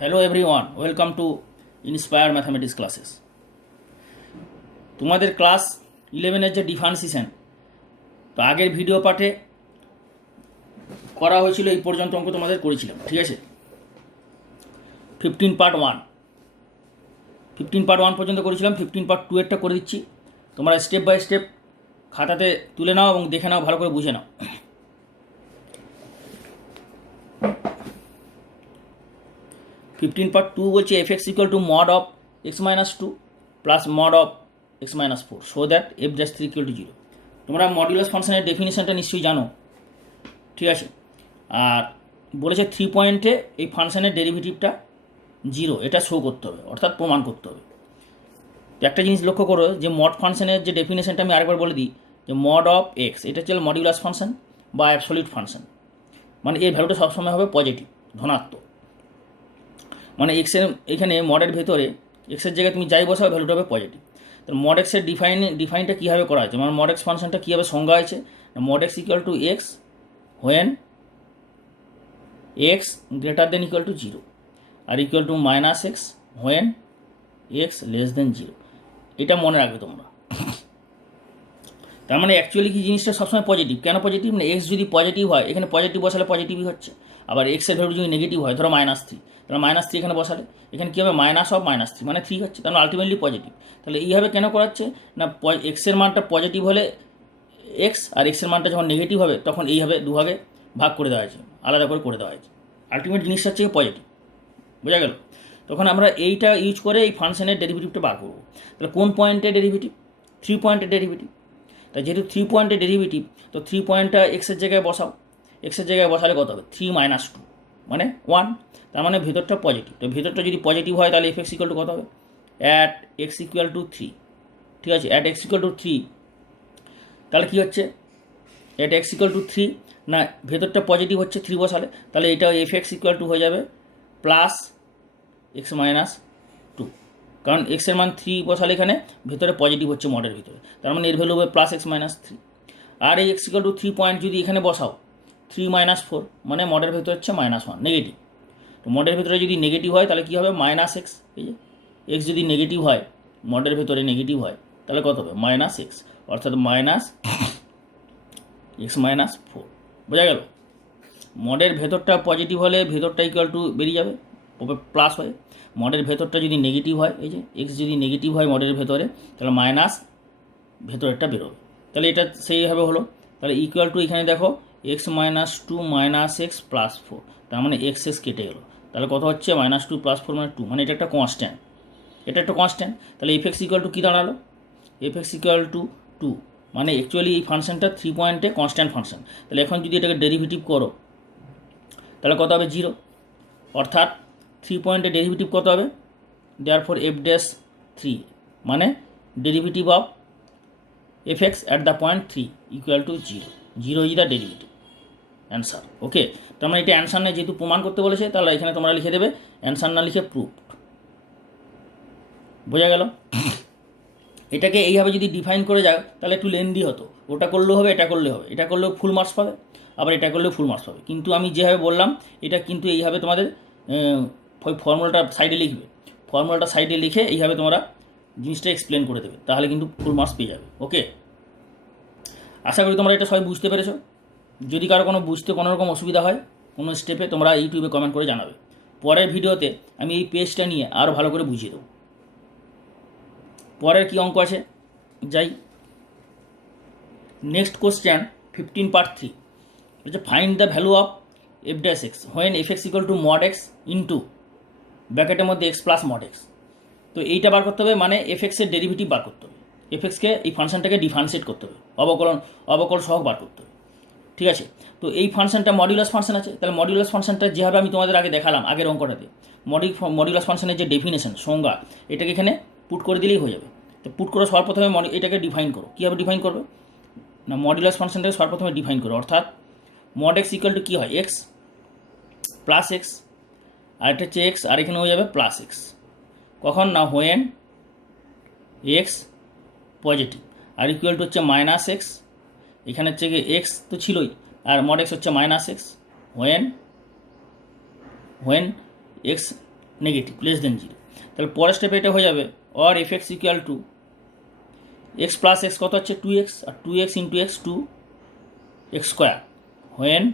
Hello everyone, welcome to inspire mathematics classes. তোমাদের class 11-এর যে differentiation, তো আগের ভিডিও পার্টে করা হয়েছিল, এই পর্যন্ত অঙ্ক তোমাদের করেছিলাম, ঠিক আছে। 15 পার্ট 1 পর্যন্ত করেছিলাম। 15 পার্ট 2 করে দিচ্ছি। তোমরা স্টেপ বাই স্টেপ খাতাতে তুলে নাও এবং দেখে নাও, ভালো করে বুঝে নাও। 15 পার্ট 2 বলছে f(x) = mod of x - 2 plus mod of x - 4 so that f'(3) = 0। তোমরা মডুলাস ফাংশনের ডেফিনেশনটা নিশ্চয়ই জানো, ঠিক আছে। আর বলেছে 3 পয়েন্টে এই ফাংশনের ডেরিভেটিভটা 0, এটা শো করতে হবে, অর্থাৎ প্রমাণ করতে হবে। তো একটা জিনিস লক্ষ্য করো যে মড ফাংশনের যে ডেফিনেশনটা আমি আরেকবার বলে দিই, যে mod of x এটা হচ্ছে মডুলাস ফাংশন বা অ্যাবসলিউট ফাংশন, মানে এর ভ্যালুটা সবসময় হবে পজিটিভ, ধনাত্মক। মানে এক্সের এখানে মডের ভেতরে এক্সের জায়গায় তুমি যাই বসাও, ভ্যালুটা হবে পজিটিভ। তো মড এক্সের ডিফাইনটা কীভাবে করা হয়েছে, মানে মড এক্স ফাংশনটা কীভাবে সংজ্ঞা হয়েছে, mod x = x when x > 0 R -x when x <0। এটা মনে রাখবে তোমরা। তার মানে অ্যাকচুয়ালি কি জিনিসটা সবসময় পজিটিভ। কেন পজিটিভ? না, এক্স যদি পজিটিভ হয়, এখানে পজিটিভ বসালে পজিটিভই হচ্ছে। আবার এক্সের ভ্যালু যদি নেগেটিভ হয়, ধরো -3, তাহলে -3 এখানে বসালে এখানে কী হবে, -3 মানে 3 হচ্ছে, তাহলে আলটিমেটলি পজিটিভ। তাহলে এইভাবে কেন করাচ্ছে না, এক্সের মানটা পজিটিভ হলে এক্স, আর এক্সের মানটা যখন নেগেটিভ হবে তখন এইভাবে দুভাগে ভাগ করে দেওয়া হয়েছে, আলাদা করে দেওয়া হয়েছে। আলটিমেট জিনিসটা হচ্ছে পজিটিভ, বোঝা গেল। তখন আমরা এইটা ইউজ করে এই ফাংশনের ডেরিভেটিভটা বার করবো। তাহলে কোন পয়েন্টের ডেরিভেটিভ? 3 পয়েন্টের ডেরিভেটিভ। তা যেহেতু 3 পয়েন্টের ডেরিভেটিভ, তো 3 পয়েন্টটা এক্সের জায়গায় বসাও। এক্সের জায়গায় বসালে কত হবে? 3 - 2 মানে 1। তার মানে ভেতরটা পজিটিভ। তো ভেতরটা যদি পজিটিভ হয় তাহলে f(x) = কত হবে? অ্যাট x = 3, ঠিক আছে। অ্যাট x = 3 তাহলে কী হচ্ছে, অ্যাট x = 3 না, ভেতরটা পজিটিভ হচ্ছে 3 বসালে, তাহলে এটা f(x) = হয়ে যাবে প্লাস x - 2, কারণ এক্সের মান 3 বসালে এখানে ভেতরে পজিটিভ হচ্ছে মডের ভিতরে, তার মানে এর ভ্যালু হবে প্লাস x - 3। আর এই x = 3 পয়েন্ট যদি এখানে বসাও, 3 - 4 মানে মডের ভেতরে হচ্ছে -1, নেগেটিভ। তো মডের ভেতরে যদি নেগেটিভ হয় তাহলে কী হবে, -x। এই যে x যদি নেগেটিভ হয়, মডের ভেতরে নেগেটিভ হয়, তাহলে কত হবে? -x, অর্থাৎ -x - 4, বোঝা গেল। মডের ভেতরটা পজিটিভ হলে ভেতরটা = বেরিয়ে যাবে প্লাস হয়ে। মডের ভেতরটা যদি নেগেটিভ হয়, এই যে এক্স যদি নেগেটিভ হয় মডের ভেতরে, তাহলে মাইনাস ভেতরেরটা বেরোবে। তাহলে এটা সেইভাবে হলো। তাহলে এখানে দেখো x - 2 - x + 4, তার মানে x কেটে গেলো। তাহলে কত হচ্ছে? -2 + 4 মানে 2, মানে এটা একটা কনস্ট্যান্ট, এটা একটা কনস্ট্যান্ট। তাহলে f(x) = কী দাঁড়ালো? f(x) = 2, মানে অ্যাকচুয়ালি এই ফাংশনটা 3 পয়েন্টে কনস্ট্যান্ট ফাংশন। তাহলে এখন যদি এটাকে ডেরিভেটিভ করো তাহলে কত হবে? 0, অর্থাৎ 3 পয়েন্টের ডেরিভেটিভ কত হবে? দেয়ারফর f'3 মানে derivative of f(x) at the point 3 = 0, 0 is the derivative, answer. Okay, তার মানে এটা অ্যান্সার নেই, যেহেতু প্রমাণ করতে বলেছে, তাহলে এখানে তোমরা লিখে দেবে অ্যান্সার না লিখে প্রুফড, বোঝা গেল। এটাকে এইভাবে যদি ডিফাইন করে যাও তাহলে একটু লেন্দি হতো, ওটা করলেও হবে, এটা করলে হবে, এটা করলেও ফুল মার্কস পাবে, আবার এটা করলেও ফুল মার্কস পাবে। কিন্তু আমি যেভাবে বললাম, এটা কিন্তু এইভাবে তোমাদের ওই ফর্মুলাটা সাইডে লিখবে, ফর্মুলাটা সাইডে লিখে এইভাবে তোমরা জিনিসটা এক্সপ্লেন করে দেবে, তাহলে কিন্তু ফুল মার্কস পেয়ে যাবে। ওকে, আশা করি তোমরা এটা সবাই বুঝতে পেরেছো। যদি কারো কোনো বুঝতে কোনো রকম অসুবিধা হয় কোনো স্টেপে, তোমরা ইউটিউবে কমেন্ট করে জানাবে। পরের ভিডিওতে আমি এই পেজটা নিয়ে আরও ভালো করে বুঝিয়ে দেবো। পরের কী অঙ্ক আছে যাই। নেক্সট কোশ্চেন 15 পার্ট 3 হচ্ছে find the value of f'(x) when f(x) = mod x into ব্র্যাকেটের মধ্যে x + mod x। তো এইটা বার করতে হবে, মানে f(x) এর ডেরিভেটিভ বার করতে হবে। f(x)কে এই ফাংশনটাকে ডিফারেন্সিয়েট করতে হবে, অবকল সহগ বার করতে হবে, ঠিক আছে। তো এই ফাংশনটা মডুলাস ফাংশন আছে, তাহলে মডুলাস ফাংশনটা যেভাবে আমি তোমাদের আগে দেখালাম আগের অঙ্কটাতে, মডুলাস ফাংশনের যে ডেফিনেশন, সংজ্ঞা, এটাকে এখানে পুট করে দিলেই হয়ে যাবে। তো পুট করে সর্বপ্রথমে এটাকে ডিফাইন করো। কীভাবে ডিফাইন করবে না, মডুলাস ফাংশনটাকে সর্বপ্রথমে ডিফাইন করো, অর্থাৎ mod x = কী হয়, x প্লাস x, আর এটা হচ্ছে x, আর এখানে হয়ে যাবে প্লাস x। কখন না, হোয়েন x পজিটিভ, আর = হচ্ছে -x, এখানে হচ্ছে কি x তো ছিলই, আর mod x হচ্ছে -x, when x negative less than zero. তাহলে পরের স্টেপে এটা হয়ে যাবে or f x equal to x plus x কত হচ্ছে 2x, আর 2x into x 2x square when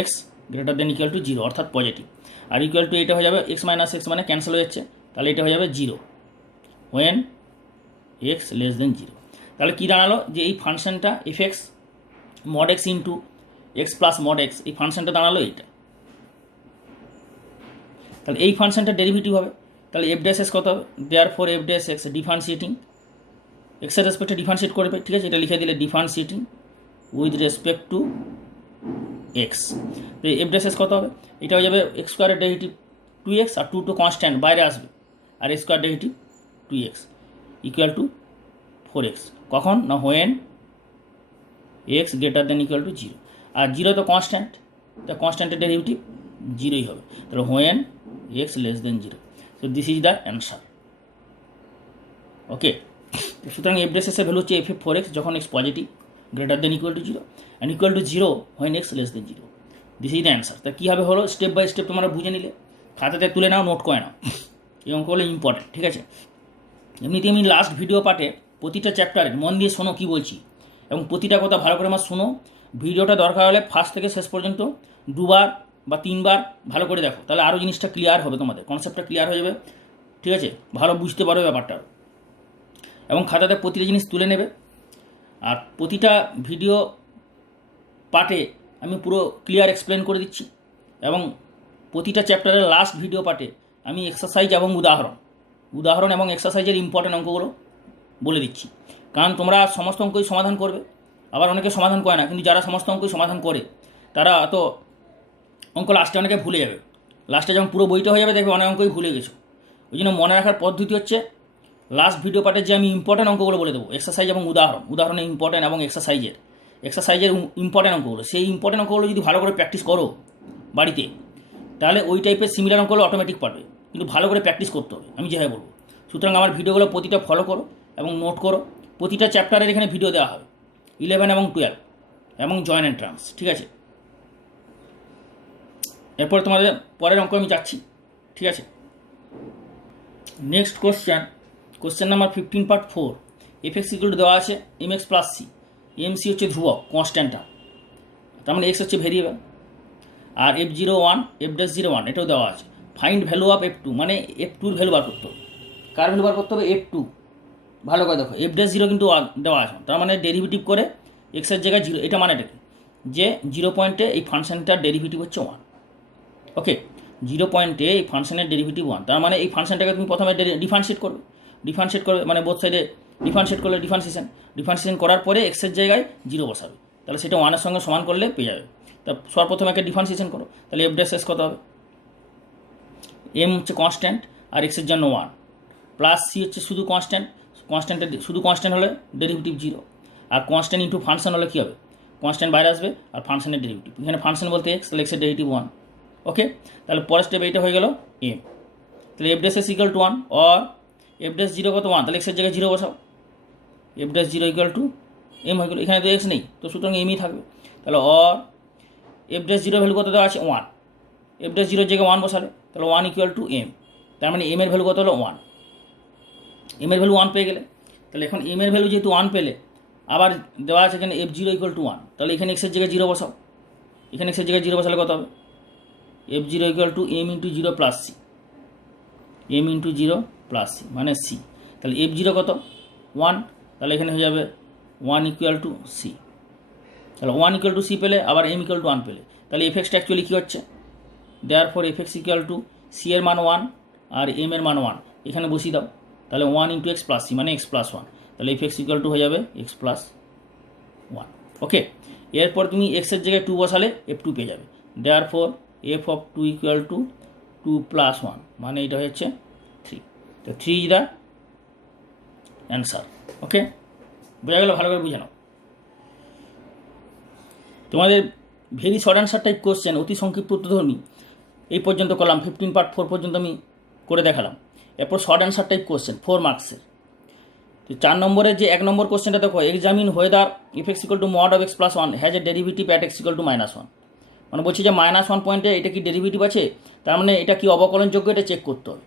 x greater than equal to zero, অর্থাৎ পজিটিভ। আর ইকুয়াল টু এটা হয়ে যাবে এক্স মাইনাস এক্স মানে ক্যান্সেল হয়ে যাচ্ছে, তাহলে এটা হয়ে যাবে zero when x less than zero. তাহলে কী দাঁড়ালো যে এই ফাংশনটা F x mod x into x plus mod x, এই ফাংশনটা দাঁড়ালো এইটা। তাহলে এই ফাংশনটা ডেরিভেটিভ হবে, তাহলে এফ ড্যাশ এক্স কত হবে, therefore f dash x differentiating এক্সের রেসপেক্টে ডিফারেন্সিয়েট করবে, ঠিক আছে, এটা লিখে দিলে differentiating with respect to x. তো এফ ড্যাশ এক্স কত হবে, এটা হয়ে যাবে এক্স স্কোয়ারের ডেরিভেটিভ 2x, আর 2 কনস্ট্যান্ট বাইরে আসবে, আর x square derivative 2x equal to 4x, কখন না when x greater than equal to zero. আর জিরো তো কনস্ট্যান্ট, তা কনস্ট্যান্টের ডেরিভেটিভ জিরোই হবে, তাহলে when x less than zero. So this is the answer. Okay, সুতরাং এফ ড্যাশ এর ভ্যালু হচ্ছে এফ এফ 4x যখন x positive greater than equal to zero, and equal to zero when x less than zero. This is the answer. তা কীভাবে হলো step by step তোমরা বুঝে নিলে, খাতাতে তুলে নাও, নোট করে নাও, এই অঙ্কগুলো ইম্পর্টেন্ট, ঠিক আছে। এমনিতে আমি লাস্ট ভিডিও পার্টে প্রতিটা চ্যাপ্টারে মন দিয়ে শোনো কী বলছি, এবং প্রতিটা কথা ভালো করে আমার শোনো। ভিডিওটা দরকার হলে ফার্স্ট থেকে শেষ পর্যন্ত 2বার বা 3বার ভালো করে দেখো, তাহলে আরও জিনিসটা ক্লিয়ার হবে, তোমাদের কনসেপ্টটা ক্লিয়ার হয়ে যাবে, ঠিক আছে, ভালো বুঝতে পারবে ব্যাপারটা। এবং খাতাতে প্রতিটা জিনিস তুলে নেবে। আর প্রতিটা ভিডিও পার্টে আমি পুরো ক্লিয়ার এক্সপ্লেন করে দিচ্ছি, এবং প্রতিটা চ্যাপ্টারের লাস্ট ভিডিও পার্টে আমি এক্সারসাইজ এবং উদাহরণ এবং এক্সারসাইজের ইম্পর্টেন্ট অঙ্কগুলো বলে দিচ্ছি। কারণ তোমরা সমস্ত অঙ্কই সমাধান করবে, আবার অনেকে সমাধান করে না, কিন্তু যারা সমস্ত অঙ্কই সমাধান করে তারা তো অঙ্ক লাস্টে অনেকে ভুলে যাবে, লাস্টে যখন পুরো বইটা হয়ে যাবে দেখবে অনেক অঙ্কই ভুলে গেছো। ওই জন্য মনে রাখার পদ্ধতি হচ্ছে লাস্ট ভিডিও পার্টে যে আমি ইম্পর্টেন্ট অঙ্কগুলো বলে দেবো, এক্সারসাইজ এবং উদাহরণের ইম্পর্টেন্ট এবং এক্সারসাইজের ইম্পর্টেন্ট অঙ্কগুলো, সেই ইম্পর্টেন্ট অঙ্কগুলো যদি ভালো করে প্র্যাকটিস করো বাড়িতে, তাহলে ওই টাইপের সিমিলার অঙ্কগুলো অটোমেটিক পারবে, কিন্তু ভালো করে প্র্যাকটিস করতে হবে, আমি যেভাবে বলবো। সুতরাং আমার ভিডিওগুলো প্রতিটা ফলো করো এবং নোট করো। প্রতিটা চ্যাপ্টারের এখানে ভিডিও দেওয়া হবে, 11 এবং 12 এবং জয়েন্ট এন্ট্রান্স, ঠিক আছে। এরপরে তোমাদের পরের অঙ্ক আমি যাচ্ছি, ঠিক আছে। Next question number 15 part 4। F x equal to দেওয়া আছে m x plus c, m c হচ্ছে ধ্রুবক কনস্ট্যান্টটা, তার মানে এক্স হচ্ছে ভেরিয়েবল, আর এফ 0 1 এফ ড্যাশ 0 1 এটাও দেওয়া আছে। Find value of f two, মানে এফ টুর ভ্যালু বার করতে হবে। কার ভ্যালু বার করতে হবে, এফ টু। ভালো করে দেখো, এফ ড্যাশ 0 কিন্তু দেওয়া আছে, তার মানে ডেরিভেটিভ করে এক্সের জায়গায় 0, এটা মানে কি যে 0 পয়েন্টে এই ফাংশনটার ডেরিভেটিভ হচ্ছে 1। ওকে, 0 পয়েন্টে এই ফাংশনের ডেরিভেটিভ 1, তার মানে এই ফাংশনটাকে তুমি প্রথমে ডিফারেন্সিয়েট করবে, মানে বোথ সাইডে ডিফারেন্সিয়েট করলে ডিফারেন্সিয়েশন করার পরে এক্সের জায়গায় 0 বসাবে, তাহলে সেটা 1-এর সঙ্গে সমান করলে পেয়ে যাবে। তা সর্বপ্রথমে একটা ডিফারেন্সিয়েশন করো, তাহলে এফ ড্যাশ এক্স কত হবে, এম হচ্ছে কনস্ট্যান্ট আর এক্সের জন্য 1, প্লাস সি হচ্ছে শুধু কনস্ট্যান্টের শুধু কনস্ট্যান্ট হলে ডেরিভেটিভ 0, আর কনস্ট্যান্ট ইন্টু ফাংশন হলে কী হবে, কনস্ট্যান্ট বাইরে আসবে আর ফাংশনের ডেরিভেটিভ, এখানে ফাংশন বলতে এক্স, তাহলে এক্সের ডেরিভেটিভ 1। ওকে, তাহলে পরের স্টেপ এইটা হয়ে গেল এম, তাহলে f dash x equal to 1, or f dash 0 কত 1, তাহলে এক্সের জায়গায় 0 বসাও, f dash 0 equal to m হয়ে গেল, এখানে তো এক্স নেই, তো সুতরাং এমই থাকবে। তাহলে অর এফ ড্যাশ 0 ভ্যালু কত দেওয়া আছে 1, এফ ড্যাশ 0 জায়গায় 1 বসালে, তাহলে 1 ইকুয়াল টু এম, তার মানে এম এর ভ্যালু কত হলো 1, এম এর ভ্যালু 1 পেয়ে গেলে, তাহলে এখন এম এর ভ্যালু যেহেতু 1 পেলে, আবার দেওয়া আছে এখানে এফ 0 ইকুয়াল টু 1, তাহলে এখানে এক্সের জায়গায় 0 বসাও, এখানে এক্সের জায়গায় 0 বসালে কত হবে, f 0 equal to m into 0 plus c, m into 0 plus c মানে সি, তাহলে এফ 0 কত 1, তাহলে এখানে হয়ে যাবে 1 ইকুয়াল টু সি, তাহলে 1 ইকুয়াল টু সি পেলে, আবার এম ইকুয়াল টু 1 পেলে, তাহলে এফ এক্সটা অ্যাকচুয়ালি কী হচ্ছে, therefore f x equal to c এর মান 1 আর এম এর মান 1, এখানে বসিয়ে দাও, তাহলে 1 ইন্টু এক্স প্লাস সি মানে এক্স প্লাস 1, তাহলে এফ এক্স ইকুয়াল টু হয়ে যাবে এক্স প্লাস 1। ওকে, এরপর তুমি এক্সের জায়গায় 2 বসালে এফ 2 পেয়ে যাবে, therefore f of 2 equal to 2 plus 1 মানে এটা হচ্ছে 3, তো 3 ইজ দ্য অ্যান্সার। ওকে, বোঝা গেল, ভালো করে বুঝে নাও। তোমাদের very short answer type question, অতি সংক্ষিপ্ত উত্তরধর্মী এই পর্যন্ত করলাম, 15 পার্ট 4 পর্যন্ত আমি করে দেখালাম। এরপর শর্ট অ্যান্সার টাইপ কোশ্চেন 4 মার্কসের। তো 4 নম্বরের যে 1 নম্বর কোশ্চেনটা দেখো, examine whether F x equal two mod of x plus 1 has a derivative at x equal to -1, মানে বলছি যে -1 পয়েন্টে এটা কি ডেরিভেটিভ আছে, তার মানে এটা কি অবকলনযোগ্য, এটা চেক করতে হবে।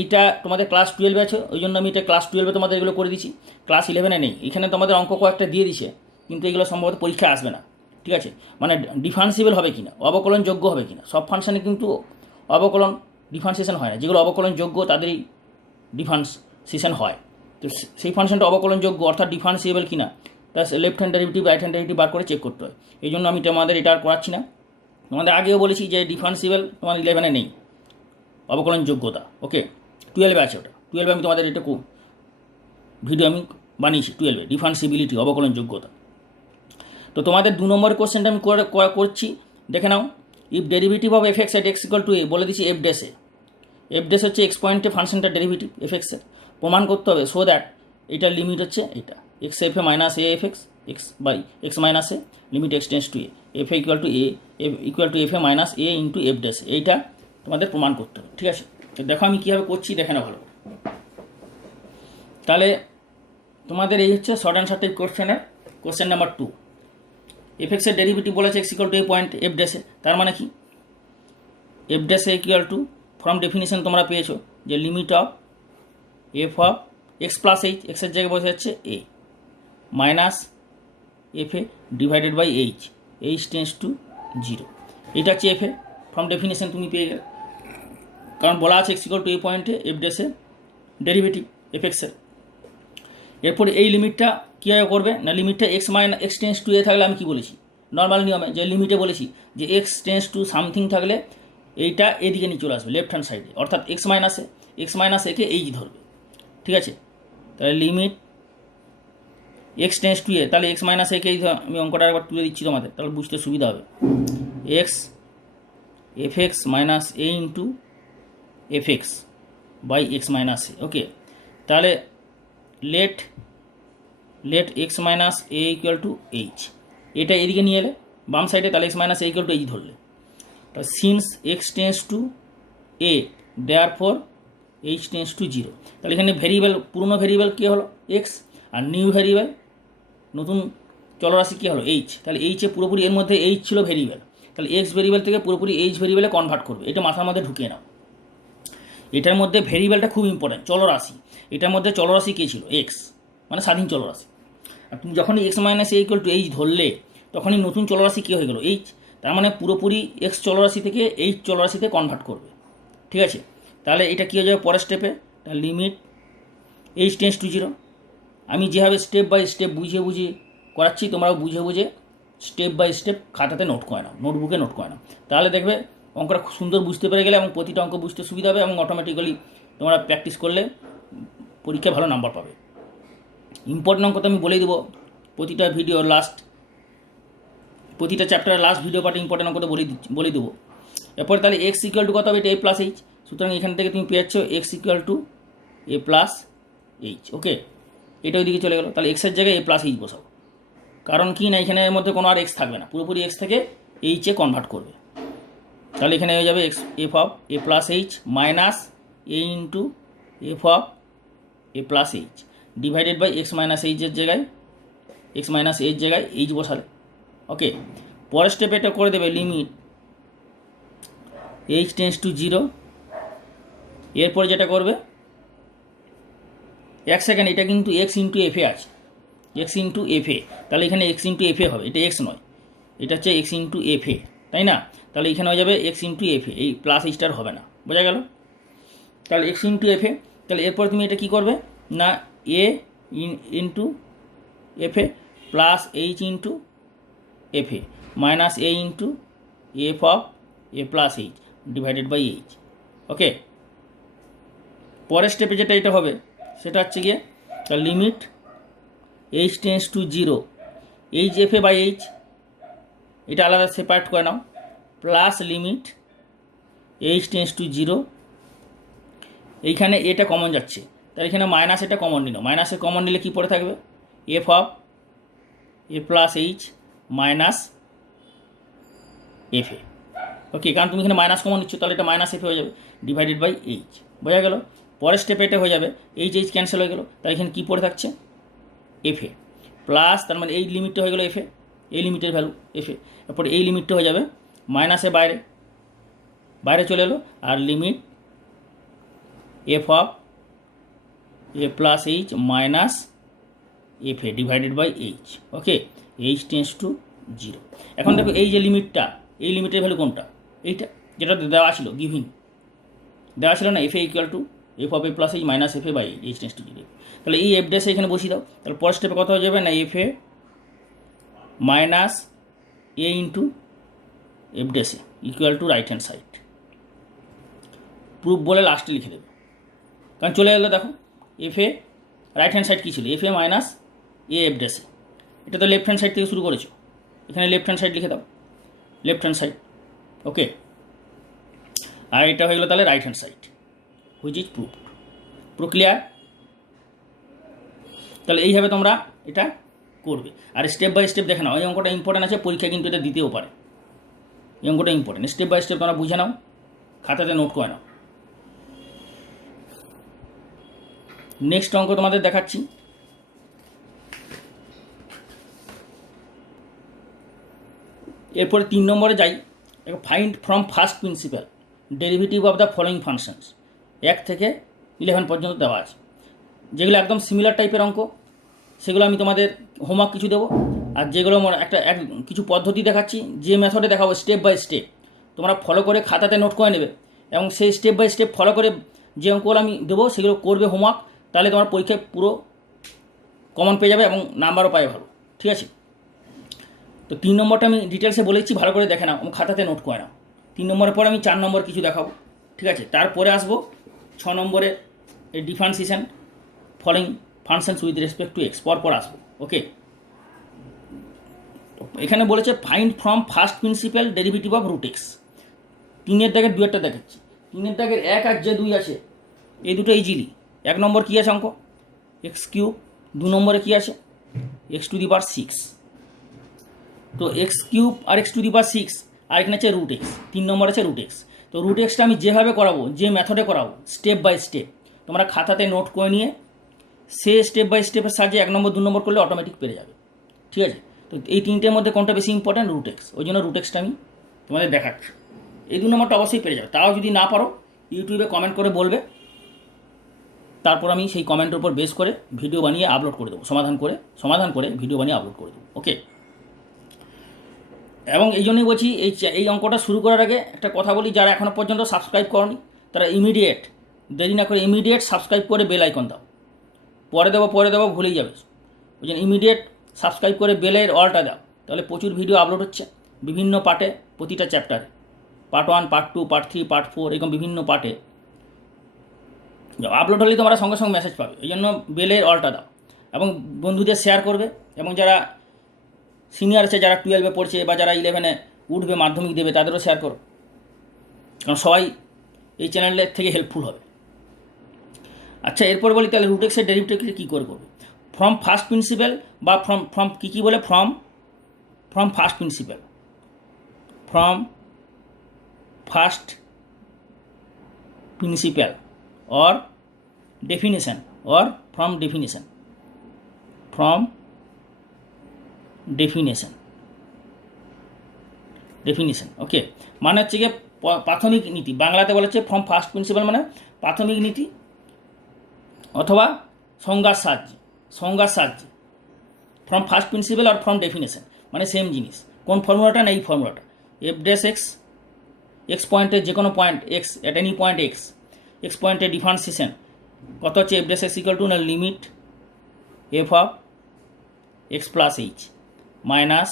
এইটা তোমাদের ক্লাস 12 আছে, ওই জন্য আমি এটা ক্লাস 12 তোমাদের এগুলো করে দিচ্ছি, ক্লাস 11 নেই। এখানে তোমাদের অঙ্ক কয়েকটা দিয়ে দিছে, কিন্তু এগুলো সম্ভবত পরীক্ষায় আসবে না, ঠিক আছে। মানে ডিফারেন্সিবল হবে কিনা, অবকলনযোগ্য হবে কিনা, সব ফাংশনে কিন্তু অবকলন ডিফারেন্সিয়েশন হয় না, যেগুলো অবকলনযোগ্য তাদেরই ডিফারেন্সিয়েশন হয়। তো সেই ফাংশনটা অবকলনযোগ্য অর্থাৎ ডিফারেন্সিয়েবল কিনা, তার left hand derivative right hand derivative বার করে চেক করতে হয়। এই জন্য আমি তোমাদের এটা আর করাচ্ছি না। তোমাদের আগেও বলেছি যে ডিফারেন্সিবল তোমাদের 11 নেই অবকলনযোগ্যতা, ওকে 12 আছে, ওটা 12 আমি তোমাদের এটা ভিডিও আমি বানিয়েছি, 12 ডিফারেন্সিবিলিটি অবকলনযোগ্যতা। তো তোমাদের 2 নম্বরের কোশ্চেনটা আমি করছি, দেখে নাও। If derivative of f x at x equal to a, বলে দিচ্ছি এফ ড্যাশে, এফ ড্যাশ হচ্ছে এক্স পয়েন্টে ফাংশনটা ডেরিভেটিভ এফ এক্সের, প্রমাণ করতে হবে। সো দ্যাট এটার লিমিট হচ্ছে এটা x f a minus a f x x by x minus a limit x tends to a f a equal to a equal to f a minus a into f dash, এইটা তোমাদের প্রমাণ করতে হবে, ঠিক আছে। তো দেখো আমি কীভাবে করছি, দেখে না ভালো। তাহলে তোমাদের এই হচ্ছে short answer type question number 2। F এক্সের ডেরিভেটিভ বলেছে x equal to a point f ড্যাশে, তার মানে কি এফ ড্যাশে ইকুয়াল টু, ফ্রম ডেফিনিশন তোমরা পেয়েছো যে limit of f of x plus h, এক্সের জায়গায় বসে যাচ্ছে a minus f a divided by h, h tends to 0, এটা হচ্ছে এফ এ, ফ্রম ডেফিনিশন তুমি পেয়ে গেলে, কারণ বলা আছে এক্স ইকুয়াল টু এ পয়েন্টে এফ ড্যাশে ডেরিভেটিভ এফ এক্সের। এরপরে এই লিমিটটা কীভাবে করবে না, লিমিটটা এক্স টেন্স টু এ থাকলে আমি কী বলেছি নর্মাল নিয়মে, যে লিমিটে বলেছি যে এক্স টেন্স টু সামথিং থাকলে এইটা এদিকে নিয়ে চলে আসবে লেফট হ্যান্ড সাইডে, অর্থাৎ এক্স মাইনাস একে এইচ ধরবে, ঠিক আছে। তাহলে লিমিট এক্স টেন্স টু এ, তাহলে এক্স মাইনাস একে এই, আমি অঙ্কটা একবার তুলে দিচ্ছি তোমাদের, তাহলে বুঝতে সুবিধা হবে। X f x minus a into f x by x minus a, okay. তাহলে let x minus a equal to h, এটা এদিকে নিয়ে এলে বাম সাইডে, তাহলে x minus a equal to h ধরলে, তাহলে since x tends to a therefore h tends to 0, তাহলে এখানে ভেরিয়েবল, পুরনো ভেরিয়েবল কী হলো এক্স, আর নিউ ভেরিয়েবল নতুন চলরাশি কী হলো এইচ, তাহলে এইচে পুরোপুরি এর মধ্যে এইচ ছিল ভেরিয়েবল, তাহলে এক্স ভেরিয়েবল থেকে পুরোপুরি এইচ ভেরিয়েবলে কনভার্ট করবে, এটা মাথার মধ্যে ঢুকিয়ে নাও। এটার মধ্যে ভেরিয়েবলটা খুব ইম্পর্ট্যান্ট, চলরাশি, এটার মধ্যে চলরাশি কে ছিল এক্স, মানে স্বাধীন চলরাশি। আর তুমি যখনই x minus a equal to h ধরলে, তখনই নতুন চলরাশি কী হয়ে গেলো এইচ, তার মানে পুরোপুরি এক্স চলরাশি থেকে এইচ চলরাশিতে কনভার্ট করবে, ঠিক আছে। তাহলে এটা কী হয়ে যাবে পরের স্টেপে, লিমিট এইচ টেন্স টু 0, আমি যেভাবে স্টেপ বাই স্টেপ বুঝিয়ে করাচ্ছি, তোমরাও বুঝে স্টেপ বাই স্টেপ খাতাতে নোট করে নাও, নোটবুকে নোট করে নাও, তাহলে দেখবে অঙ্কটা খুব সুন্দর বুঝতে পেরে গেলে এবং প্রতিটা অঙ্ক বুঝতে সুবিধা হবে, এবং অটোমেটিক্যালি তোমরা প্র্যাকটিস করলে পরীক্ষায় ভালো নাম্বার পাবে। ইম্পর্টেন্ট অঙ্ক তো আমি বলেই দেবো, প্রতিটা চ্যাপ্টারের লাস্ট ভিডিও পার্টে ইম্পর্টেন্ট অঙ্ক তো বলে দেবো। এরপরে তাহলে এক্স ইকুয়াল টু কত হবে, এটা এ প্লাস এইচ, সুতরাং এখান থেকে তুমি পেয়ে যাচ্ছ x equal to a plus h, okay. এটা ওইদিকে চলে গেলো, তাহলে এক্সের জায়গায় এ প্লাস এইচ বসাবো, কারণ কি না এখানে এর মধ্যে কোনো আর এক্স থাকবে না, পুরোপুরি এক্স থেকে এইচে কনভার্ট করবে, তাহলে এখানে হয়ে যাবে x f of a plus h minus a into f of a plus h divided by x minus এইচের জায়গায় এইচ বসালে, ওকে। পরের স্টেপে এটা করে দেবে লিমিট এইচ টেন্স টু 0, এরপরে যেটা করবে 1 সেকেন্ড, এটা কিন্তু এক্স ইন্টু এফ এ আছে, এক্স ইন্টু এফ এ, তাহলে এখানে এক্স ইন্টু এফ এ হবে, এটা এক্স নয়, এটা হচ্ছে এক্স ইন্টু এফ এ, তাই না। তাহলে এখানে হয়ে যাবে এক্স ইন্টু এফ এ, এই প্লাস এইচটার হবে না, বোঝা গেল। তাহলে এক্স ইন্টু এফ এ, তাহলে এরপর তুমি এটা কী করবে না a into f a plus h into f a minus a into f of a plus h divided by h, okay. পরের স্টেপে যেটা এটা হবে সেটা হচ্ছে গিয়ে limit h tends to 0, h f a by h, এটা আলাদা সেপারেট করে নাও, plus limit h tends to 0, এইখানে এটা কমন যাচ্ছে, তাহলে এখানে মাইনাস এটা কমন নিল, মাইনাসে কমন নিলে কী পড়ে থাকবে f of a plus h minus f a, okay. কারণ তুমি এখানে মাইনাস কমন নিচ্ছ, তাহলে এটা মাইনাস এফ এ হয়ে যাবে ডিভাইডেড বাই এইচ, বোঝা গেল। পরের স্টেপে এটা হয়ে যাবে এইচ ক্যান্সেল হয়ে গেল, তাহলে এখানে কী পড়ে থাকছে এফ এ প্লাস, তার মানে এই লিমিটটা হয়ে গেলো এফ এ, এই লিমিটের ভ্যালু এফ এ, তারপরে এই লিমিটটা হয়ে যাবে মাইনাসে বাইরে চলে এলো, আর limit f of a plus h minus f a divided by h. Okay, h tends to 0। এখন দেখো এই যে লিমিটটা, এই লিমিটের ভ্যালু কোনটা? এইটা, যেটা দেওয়া ছিল, গিভিন দেওয়া ছিল না, f a equal to f of a plus h minus f a by h tends to 0। তাহলে এই এফ ড্যাশে এখানে বসিয়ে দাও। তাহলে পরের স্টেপে কত হয়ে যাবে না, f a minus a into f ড্যাশে equal to right hand side. Proof বলে লাস্টে লিখে দেবে, কারণ চলে গেলো। দেখো f a right hand side কী ছিল, f a minus a f ড্যাশে, এটা তো লেফট হ্যান্ড সাইড থেকে শুরু করেছো, এখানে লেফট হ্যান্ড সাইড লিখে দাও, লেফট হ্যান্ড সাইড। ওকে, আর এটা হয়ে গেলো তাহলে right hand side, which is proof. পুরো ক্লিয়ার? তাহলে এইভাবে তোমরা এটা করবে, আর স্টেপ বাই স্টেপ দেখে নাও। এই অঙ্কটা ইম্পর্টেন্ট আছে, পরীক্ষা কিন্তু এটা দিতেও পারে। এই অঙ্কটা ইম্পর্টেন্ট, স্টেপ বাই স্টেপ তোমরা বুঝে নাও, খাতাতে নোট করে নাও। নেক্সট অঙ্ক তোমাদের দেখাচ্ছি। এরপরে 3 নম্বরে যাই। Find from first principal derivative of the following functions. 1 থেকে 11 পর্যন্ত দেওয়া আছে, যেগুলো একদম সিমিলার টাইপের অঙ্ক, সেগুলো আমি তোমাদের হোমওয়ার্ক কিছু দেবো। আর যেগুলো কিছু পদ্ধতি দেখাচ্ছি, যে মেথডে দেখাবো স্টেপ বাই স্টেপ তোমরা ফলো করে খাতাতে নোট করে নেবে, এবং সেই স্টেপ বাই স্টেপ ফলো করে যে অঙ্কগুলো আমি দেবো সেগুলো করবে হোমওয়ার্ক। তাহলে তোমার পরীক্ষায় পুরো কমন পেয়ে যাবে এবং নাম্বারও পাবে ভালো। ঠিক আছে? তো 3 নম্বরটা আমি ডিটেলসে বলেছি, ভালো করে দেখে নাও, খাতাতে নোট করে নাও। 3 নম্বরের পরে আমি 4 নম্বর কিছু দেখাবো। ঠিক আছে? তারপরে আসবো 6 নম্বরে এই differentiation following functions with respect to x, পর আসবো। ওকে, এখানে বলেছে find from first principal derivative of root x. 3-এর দাগের 2-এরটা দেখাচ্ছি। 3-এর দাগের 1 আর যে 2 আছে, এই দুটো ইজিলি। 1 নম্বর কী আছে অঙ্ক, এক্স কিউব। 2 নম্বরে কী আছে, এক্স টু দি পাওয়ার 6। তো এক্স কিউব আর এক্স টু দি পাওয়ার 6, আর এখানে আছে রুট এক্স। 3 নম্বর আছে রুট এক্স। তো রুট এক্সটা আমি যেভাবে করাবো, যে মেথডে করাবো স্টেপ বাই স্টেপ, তোমরা খাতাতে নোট করে নিয়ে সে স্টেপ বাই স্টেপের সাহায্যে 1 নম্বর 2 নম্বর করলে অটোমেটিক পেরে যাবে। ঠিক আছে? তো এই 3টের মধ্যে কোনটা বেশি ইম্পর্ট্যান্ট, রুট এক্স। ওই জন্য রুট এক্সটা আমি তোমাদের দেখাচ্ছি। এই 2 নম্বরটা অবশ্যই পেরে যাবে। তাও যদি না পারো ইউটিউবে কমেন্ট করে বলবে, তারপর আমি সেই কমেন্টের উপর বেস করে ভিডিও বানিয়ে আপলোড করে দেবো, সমাধান করে ভিডিও বানিয়ে আপলোড করে দেবো। ওকে, এবং এই জন্যই বলছি এই অঙ্কটা শুরু করার আগে একটা কথা বলি, যারা এখনও পর্যন্ত সাবস্ক্রাইব করনি তারা ইমিডিয়েট, দেরি না করে ইমিডিয়েট সাবস্ক্রাইব করে বেল আইকন দাও। পরে দেবো ভুলেই যাবে। ওই জন্য ইমিডিয়েট সাবস্ক্রাইব করে বেলের অলটা দাও, তাহলে প্রচুর ভিডিও আপলোড হচ্ছে বিভিন্ন পার্টে, প্রতিটা চ্যাপ্টারে, পার্ট 1, পার্ট 2, পার্ট 3, পার্ট 4, এরকম বিভিন্ন পার্টে আপলোড হলেই তোমরা সঙ্গে সঙ্গে মেসেজ পাবে। এই জন্য বেলের অলটা দাও এবং বন্ধুদের শেয়ার করবে। এবং যারা সিনিয়র আছে, যারা 12-এ পড়ছে বা যারা 11-এ উঠবে, মাধ্যমিক দেবে, তাদেরও শেয়ার করো, কারণ সবাই এই চ্যানেলের থেকে হেল্পফুল হবে। আচ্ছা, এরপর বলি তাহলে রুট এক্সের ডেরিভেটিভ কী করে করবে। ফ্রম ফার্স্ট প্রিন্সিপাল বা ফ্রম কী বলে, from first principal, from first principal or definition, or from definition, ওকে, মানে হচ্ছে গিয়ে প্রাথমিক নীতি। বাংলাতে বলেছে ফ্রম ফার্স্ট প্রিন্সিপাল মানে প্রাথমিক নীতি, অথবা সংজ্ঞার সাহায্যে। ফ্রম ফার্স্ট প্রিন্সিপাল আর ফ্রম ডেফিনেশন মানে সেম জিনিস। কোন ফর্মুলাটা না এই ফর্মুলাটা, এফ ড্যাশ এক্স পয়েন্টের যে কোনো point x at any point x পয়েন্টের ডিফারেন্সিয়েশন কত হচ্ছে, f dash x equal to না limit f of x plus h minus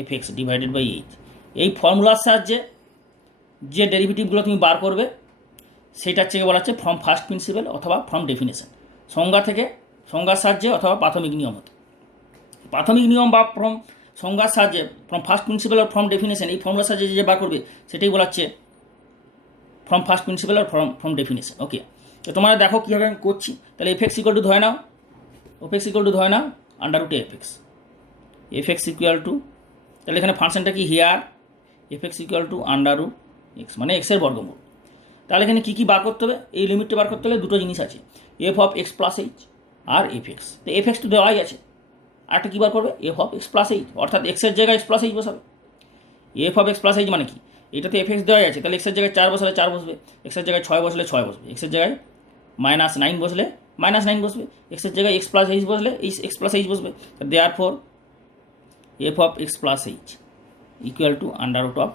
f x divided by h. এই ফর্মুলার সাহায্যে যে ডেরিভেটিভগুলো তুমি বার করবে সেটার থেকে বলা হচ্ছে ফ্রম ফার্স্ট প্রিন্সিপাল অথবা ফ্রম ডেফিনেশন, সংজ্ঞার সাহায্যে অথবা প্রাথমিক নিয়ম হতো। প্রাথমিক নিয়ম বা সংজ্ঞার সাহায্যে, ফ্রম ফার্স্ট প্রিন্সিপাল আর ফ্রম ডেফিনেশন, এই ফর্মুলার সাহায্যে যে বার করবে সেটাই বলা হচ্ছে ফ্রম ফার্স্ট প্রিন্সিপাল আর ফ্রম ডেফিনেশন। ওকে, তো তোমরা দেখো কীভাবে আমি করছি। তাহলে এফ এক্স ইকুয়াল টু ধরে নাও, under root f x equal to, তাহলে এখানে ফাংশনটা কি, here f x equal to under root x মানে এক্সের বর্গমূল। তাহলে এখানে কী বার করতে হবে, এই লিমিটটা বার করতে হলে দুটো জিনিস আছে, f of x plus h আর এফ এক্স। তো এফ এক্স তো দেওয়াই আছে, আরেকটা কী বার করবে, f of x plus h, অর্থাৎ এক্সের জায়গায় এক্স প্লাস এইচ বসাবে। F of x plus h মানে কি, এটাতে এফ এক্স দেওয়া আছে, তাহলে এক্সের জায়গায় 4 বসালে 4 বসবে, এক্সের জায়গায় 6 বসলে 6 বসবে, এক্সের জায়গায় -9 বসলে -9 বসবে, এক্সের জায়গায় এক্স প্লাস এইচ বসলে এক্স প্লাস এইচ বসবে। Therefore f of x plus h equal to under root of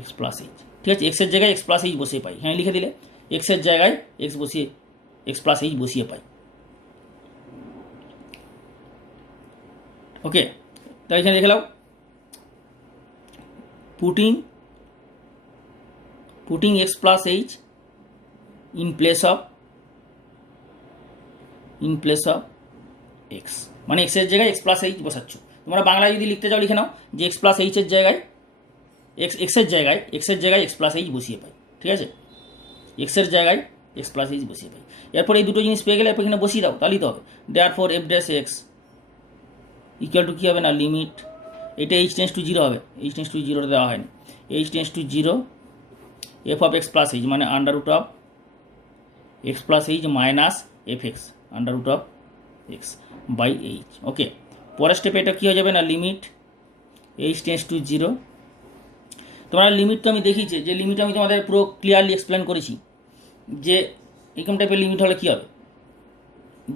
x plus h. ঠিক আছে, এক্সের জায়গায় এক্স প্লাস এইচ বসিয়ে পাই, হ্যাঁ লিখে দিলে এক্সের জায়গায় এক্স প্লাস এইচ বসিয়ে পাই। ওকে, তাই এখানে লিখে নাও putting x plus h in place of x, মানে এক্সের জায়গায় এক্স প্লাস এইচ বসাচ্ছ। তোমরা বাংলায় যদি লিখতে চাও লিখে নাও যে এক্স প্লাস এইচের জায়গায় এক্সের জায়গায় এক্স প্লাস এইচ বসিয়ে পাই। ঠিক আছে, এক্সের জায়গায় এক্স প্লাস এইচ বসিয়ে পাই। এরপর এই দুটো জিনিস পেয়ে গেলে এখানে বসিয়ে দাও, তাহলেই তো হবে। Therefore f dash x equal to কী হবে না, লিমিট, এটা এইচ টেন্স টু 0 হবে, এইচ টেন্স টু 0 দেওয়া হয়নি, h tends to 0 f of x plus h মানে under root of x plus h minus f x under root of x by h. Okay, পরের স্টেপে এটা কী হয়ে যাবে না, লিমিট এইচ টেন্স টু 0। তোমরা লিমিট তো আমি দেখিয়েছি, যে লিমিট আমি তোমাদের পুরো ক্লিয়ারলি এক্সপ্লেন করেছি যে এরকম টাইপের লিমিট হলে কী হবে,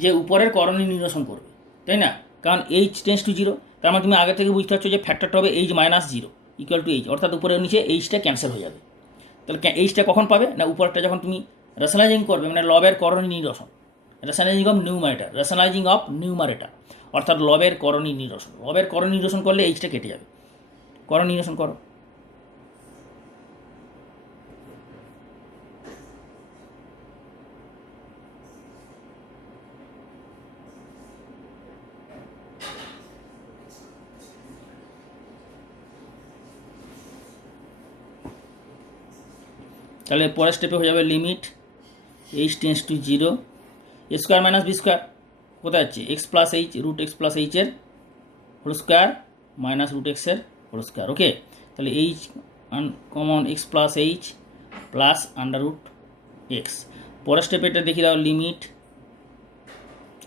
যে উপরের করণীয় নিরসন করবে, তাই না? কারণ এইচ টেন্স টু 0, তার মানে তুমি আগে থেকে বুঝতে পারছো যে ফ্যাক্টরটা হবে H minus 0 equal to H, অর্থাৎ উপরের নিচে এইচটা ক্যান্সেল হয়ে যাবে। তাহলে এইচটা কখন পাবে না, উপরটা যখন তুমি রেশনালাইজিং করবে, মানে লবের করণীয় নিরসন, রেশনালাইজিং অফ নিউমারেটার অর্থাৎ লবের করণীয় নিরসন, লবের করণীয় নিরসন করলে এইচটা কেটে যাবে। করণীয় নিরসন করো, তাহলে পরের স্টেপে হয়ে যাবে limit h tends to 0 a square minus b square কোথায় যাচ্ছে, x plus h root x plus এইচের হোল স্কোয়ার মাইনাস রুট এক্সের হোল স্কোয়ার। ওকে, তাহলে h common x plus h plus under root x. পরের স্টেপে এটা দেখি দাও, লিমিট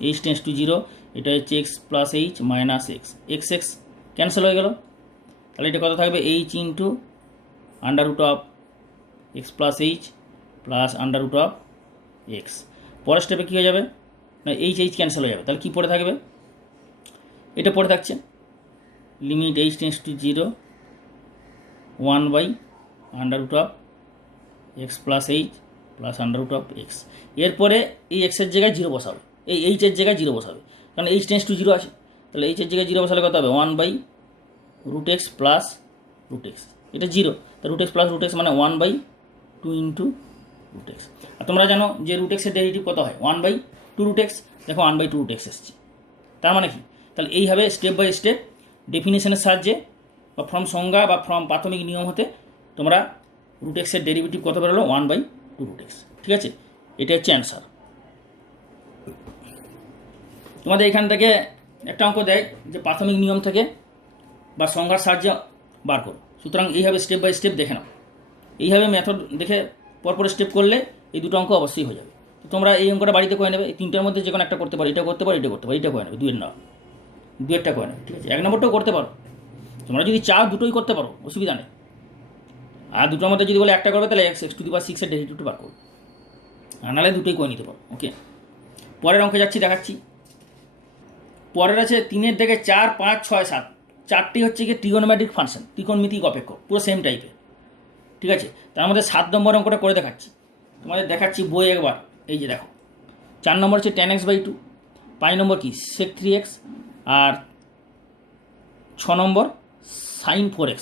এইচ টেন্স টু 0, এটা হচ্ছে x plus h minus x x cancel হয়ে গেল, তাহলে এটা কত থাকবে, h into under root of x plus h plus under root of x. পরের স্টেপে কী হয়ে যাবে না, এইচ ক্যান্সেল হয়ে যাবে, তাহলে কী পড়ে থাকবে, এটা পড়ে থাকছে limit h tends to 0 1 by under root of x plus h plus under root of x. এরপরে এই এক্সের জায়গায় 0 বসাবে, এই এইচের জায়গায় 0 বসাবে, কারণ এইচ টেন্স টু 0 আছে, তাহলে এইচের জায়গায় 0 বসালে কত হবে, 1 by root x plus root x, এটা 0, তো root x plus root x মানে 1 বাই 2 ইন্টু রুট এক্স। আর তোমরা জানো যে রুট এক্সের ডেরিভেটিভ কত হয়, 1 বাই 2 রুট এক্স, দেখো 1 বাই 2 রুট এক্স এসছে। তার মানে কি, তাহলে এইভাবে স্টেপ বাই স্টেপ ডেফিনেশনের সাহায্যে বা ফ্রম সংজ্ঞা বা ফ্রম প্রাথমিক নিয়ম হতে তোমরা রুট এক্সের ডেরিভেটিভ কত বেরোলো, 1 বাই 2 রুট এক্স। ঠিক আছে, এটা হচ্ছে অ্যান্সার। তোমাদের এখান থেকে একটা অঙ্ক দেয় যে প্রাথমিক নিয়ম থেকে বা সংজ্ঞার সাহায্যে বার করো, সুতরাং এইভাবে স্টেপ বাই স্টেপ দেখে নাও, এইভাবে মেথড দেখে পরপর স্টেপ করলে এই দুটো অঙ্ক অবশ্যই হয়ে যাবে। তো তোমরা এই অঙ্কটা বাড়িতে করে নেবে, এই তিনটার মধ্যে যে কোনো একটা করতে পারো, এটা করতে পারো, এটা করতে পারো, এটা করে নেবে, দুয়েরটা করে নেবে। ঠিক আছে, 1 নম্বরটাও করতে পারো, তোমরা যদি চাও দুটোই করতে পারো, অসুবিধা নেই। আর দুটোর মধ্যে যদি বলে একটা করবে তাহলে এক্স টু দি পাওয়ার 6 এর ডেরিভেটিভটা বার করো, আর নাহলে দুটোই করে নিতে পারো। ওকে, পরের অঙ্কে যাচ্ছি, দেখাচ্ছি। পরের আছে 3 থেকে 4 5 6 7, চারটি হচ্ছে কি ট্রিগোনোমেট্রিক ফাংশন, ত্রিকোণমিতিক অপেক্ষক, পুরো সেম টাইপের। ঠিক আছে, তার মধ্যে 7 নম্বর অঙ্কটা করে দেখাচ্ছি, তোমাদের দেখাচ্ছি বই একবার। এই যে দেখো, 4 নম্বর হচ্ছে tan x বাই 2, 5 নম্বর কি sec 3x, আর 6 নম্বর sin 4x,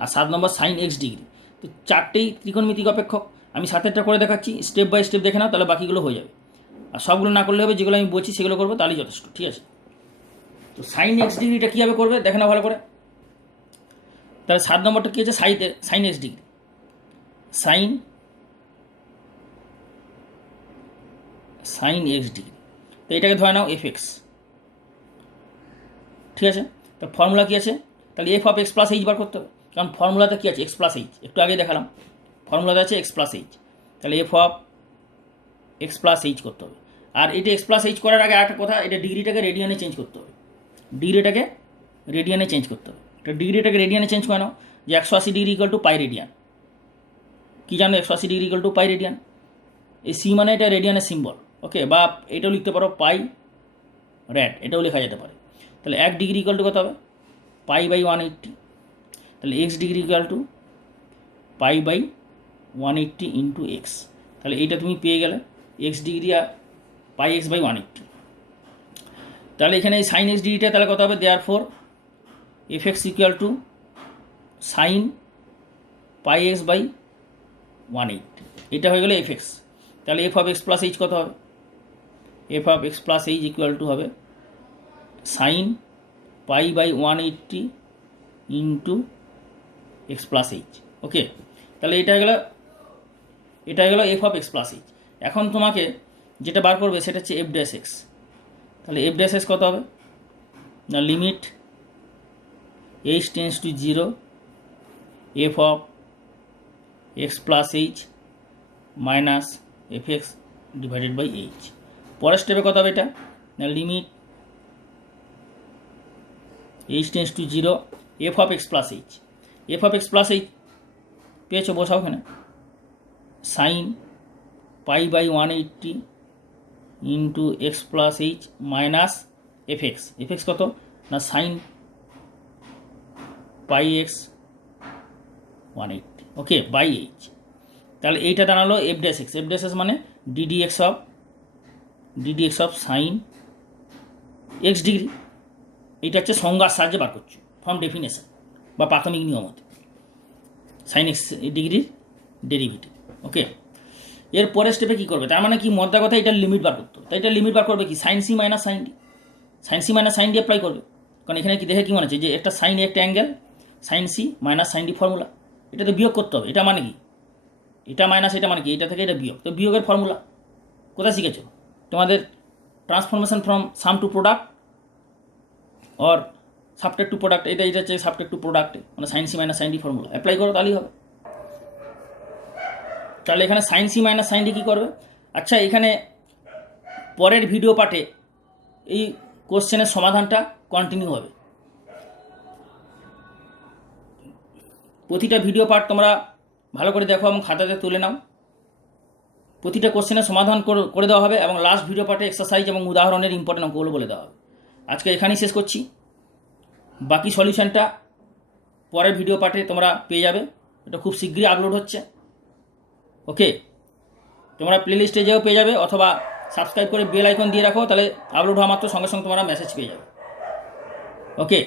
আর 7 নম্বর sin x ডিগ্রি। তো চারটেই ত্রিকোণমিতিক অপেক্ষক, আমি 7এরটা করে দেখাচ্ছি, স্টেপ বাই স্টেপ দেখে নাও, তাহলে বাকিগুলো হয়ে যাবে। আর সবগুলো না করলে হবে, যেগুলো আমি বলছি সেগুলো করবো, তাহলেই যথেষ্ট। ঠিক আছে, তো sin x ডিগ্রিটা কীভাবে করবে দেখে নাও ভালো করে। তাহলে 7 নম্বরটা কী আছে, sin x degree, sin x degree, তো এটাকে ধরে নাও fx। ঠিক আছে, তো ফর্মুলা কী আছে, তাহলে f of x plus h বার করতে হবে, কারণ ফর্মুলাতে কী আছে, এক্স প্লাস এইচ, একটু আগে দেখালাম ফর্মুলাতে আছে এক্স প্লাস এইচ, তাহলে f of x plus H করতে হবে। আর এটা এক্স প্লাস এইচ করার আগে একটা কথা, এটা ডিগ্রিটাকে রেডিয়ানে চেঞ্জ করতে হবে, ডিগ্রিটাকে রেডিয়ানে চেঞ্জ করতে হবে। এটা ডিগ্রিটাকে রেডিয়ানে চেঞ্জ করে নাও, যে 180 degree equal to pi radian. কী জানো 180 degree equal to pi radian? এই সি মানে এটা রেডিয়ানের সিম্বল, ওকে, বা এটাও লিখতে পারো পাই র্যাড, এটাও লেখা যেতে পারে। তাহলে 1 ডিগ্রি ইকুয়াল টু কত হবে? Pi by 180। তাহলে x degree equal to pi by 180 into x. তাহলে এইটা তুমি পেয়ে গেলে এক্স ডিগ্রি আর পাই এক্স বাই 180। তাহলে এখানে এই সাইন এক্স ডিগ্রিটা তাহলে কত হবে? Therefore f x equal to sine pi x by 180। এটা হয়ে গেলে এফ এক্স। তাহলে f of x plus h কত হবে? F of x plus h equal to হবে sine pi by 180 into x plus h. Okay, তাহলে এটা হয়ে গেল f of x plus h. এখন তোমাকে যেটা বার করবে সেটা হচ্ছে এফ ড্যাশ এক্স। তাহলে এফ ড্যাশ এক্স কত হবে? না limit h tends to 0 f of x plus h minus f x divided by h. পরের স্টেপে কত হবে এটা? না limit h tends to 0 f of x plus h. F of x plus h পেয়েছো, বসাও ওখানে sine pi by 180 into x plus h minus f x. F x কত? না sine pi x 180, okay, by h. তাহলে এইটা দাঁড়ালো f dash x. F dash x মানে DD x of sine x degree. এইটা হচ্ছে সংজ্ঞার সাহায্যে বার করছো, ফ্রম ডেফিনেশন বা প্রাথমিক নিয়মতে সাইন এক্স ডিগ্রির ডেরিভেটিভ। ওকে, এর পরের স্টেপে কী করবে? তার মানে কি, মধ্যা কথা এটার লিমিট বার করতে হবে। তাই এটা লিমিট বার করবে কি? Sine C minus sine d. Sine C minus sine d apply করবে, কারণ এখানে কি দেখে কী মনে হচ্ছে যে একটা সাইন একটা angle, sine C minus sine D formula, এটাতে বিয়োগ করতে হবে। এটা মানে কি? এটা মাইনাস, এটা মানে কি? এটা থেকে এটা বিয়োগ। তো বিয়োগের ফর্মুলা কোথায় শিখেছো? তোমাদের transformation from sum to product or subtract to product, এটা হচ্ছে সাবটেক্ট টু প্রোডাক্টে, মানে sine C minus sine D formula apply করো, তাহলেই হবে। তাহলে এখানে sine C minus sine D কী করবে? আচ্ছা, এখানে পরের ভিডিও পার্টে এই কোশ্চেনের সমাধানটা কন্টিনিউ হবে। প্রতিটা ভিডিও পার্ট তোমরা ভালো করে দেখো এবং খাতাতে তুলে নাও। প্রতিটা কোশ্চেনের সমাধান করে দেওয়া হবে এবং লাস্ট ভিডিও পার্টে এক্সারসাইজ এবং উদাহরণের ইম্পর্টেন্ট অঙ্কগুলো বলে দেওয়া হবে। আজকে এখানেই শেষ করছি। বাকি সলিউশনটা পরের ভিডিও পার্টে তোমরা পেয়ে যাবে। এটা খুব শীঘ্রই আপলোড হচ্ছে। ওকে, তোমরা প্লেলিস্টে যেও পেয়ে যাবে, অথবা সাবস্ক্রাইব করে বেল আইকন দিয়ে রাখো, তাহলে আপলোড হওয়া মাত্র সঙ্গে সঙ্গে তোমরা মেসেজ পেয়ে যাবে। ওকে।